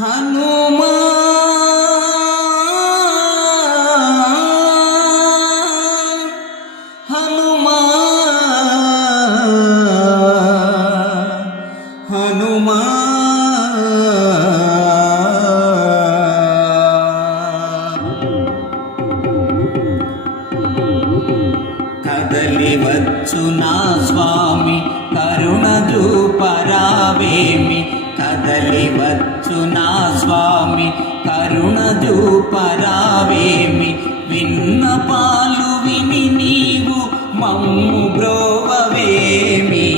హనుమా హనుమా హనుమా కదలి వచ్చు నా స్వామి కరుణ చూపరావేమి, కదలి వచ్చు నా స్వామి కరుణ చూపరావేమి, విన్నపాలు విని నీవు మమ్ము బ్రోవవేమి,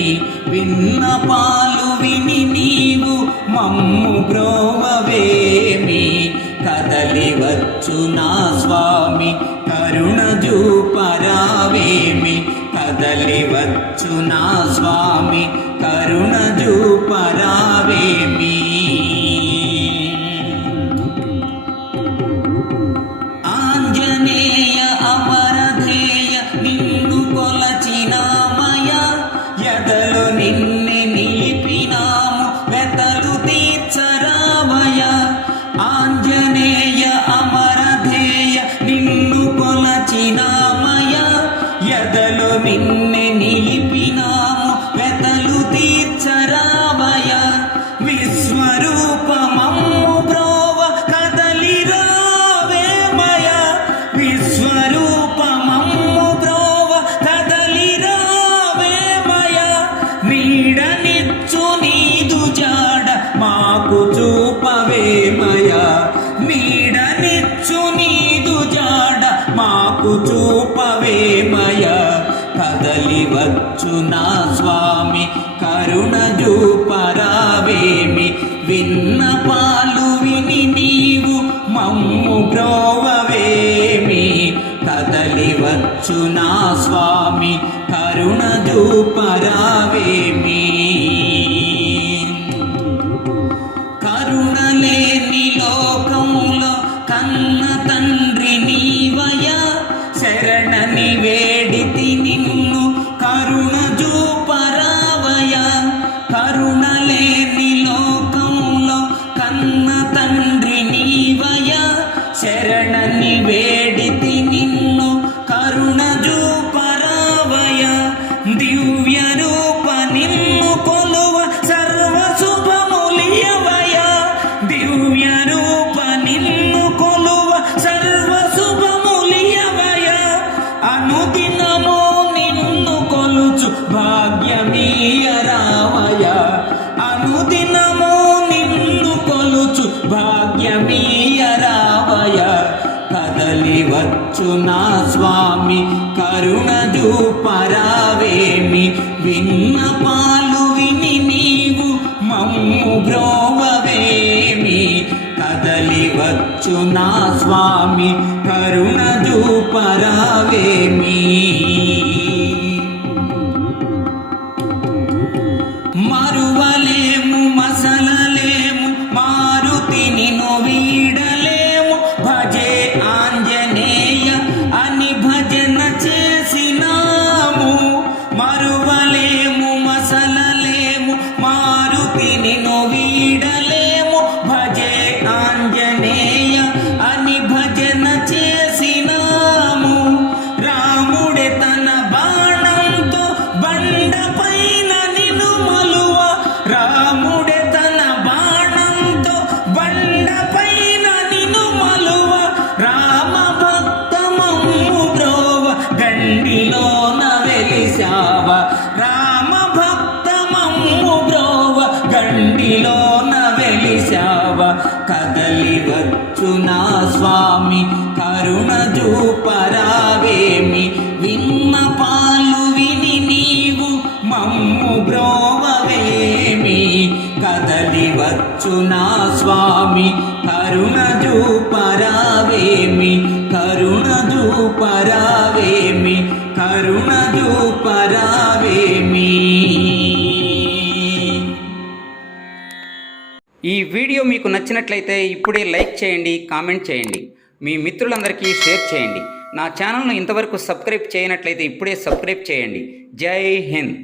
విన్నపాలు విని నీవు మమ్ము బ్రోవవేమి, కదలి వచ్చు నా స్వామి కరుణ చూపరావేమి, కదలి వచ్చు నా స్వామి కరుణ చూపరావేమి. ఆంజనేయ అమరధేయ నిన్ను కొలచినామయ, ఎదలు నిన్నే నిలిపినాము వెతలు తీర్చరావయ. ఆంజనేయ అమరధేయ నిన్ను కొలచినామయ, ఎదలు నిన్నే నిలిపినాము వెతలు తీర్చరావయ. విశ్వరూపమమ్ము బ్రోవ కదలి రావేమయ, విశ్వరూపమమ్ము బ్రోవ కదలి రావేమయ, నీడనిచ్చు నీదు జాడ మాకు చూపవేమయ, నీడనిచ్చు నీదు జాడ మాకు చూపవేమయ, కదలి వచ్చు నా స్వామి కరుణ చూపరావేమి, విన్నపాలు విని నీవు మమ్ము బ్రోవవేమి, కదలి వచ్చు నా స్వామి కరుణ చూపరావేమి. కరుణ లేని లోకములో కన్న తండ్రి నీవయ, శరణని వేడితి నిన్ను కరుణ చూపరావయ. కరుణ లేని లోకంలో కన్న తండ్రి నీవయ, శరణని వేడితి నిన్ను కరుణ చూపరావయ. దివ్య రూప నిన్ను కొలువ సర్వ శుభములియవయ, దివ్య రూప నిన్ను కొలువ సర్వ శుభములియవయ. అనుదినము నిన్ను కొలుచు భాగ్యమీయరావయ, అనుదినము నిన్ను కొలుచు భాగ్యమీయరావయ, కదలి వచ్చు నా స్వామి కరుణ చూపరావేమి, విన్నపాలు విని నీవు మమ్ము బ్రోవవేమి, కదలి వచ్చు నా స్వామి కరుణ చూపరావేమి. మరువలేము మసలలేము మారుతి నిన్ను వీడలేము, భజే ఆంజనేయ అని భజన చేసినాము. మరువలేము మసలలేము మారుతి నిన్ను వీడలేము, భజే ఆంజనేయ అని భజన చేసినాము. రాముడే తన బాణంతో బండపైన నిన్ను మలువ, రాముడే తన బాణంతో బండపైన నిన్ను మలువ, రామ భక్తమమ్ము బ్రోవ గండిలోన వెలిసావ, రామ భక్తమమ్ము బ్రోవ గండిలోన వెలిసావ, కదలి వచ్చు నా స్వామి కరుణ చూపరావేమి, విన్నపాలు విని నీవు మమ్ము బ్రోవవేమి, కదలి వచ్చు నా స్వామి కరుణ చూపరావేమి, కరుణ చూపరావేమి, కరుణ చూపరావేమి. ఈ వీడియో మీకు నచ్చినట్లయితే ఇప్పుడే లైక్ చేయండి, కామెంట్ చేయండి, మీ మిత్రులందరికీ షేర్ చేయండి. నా ఛానల్ను ఇంతవరకు సబ్స్క్రైబ్ చేయనట్లయితే ఇప్పుడే సబ్స్క్రైబ్ చేయండి. జై హింద్.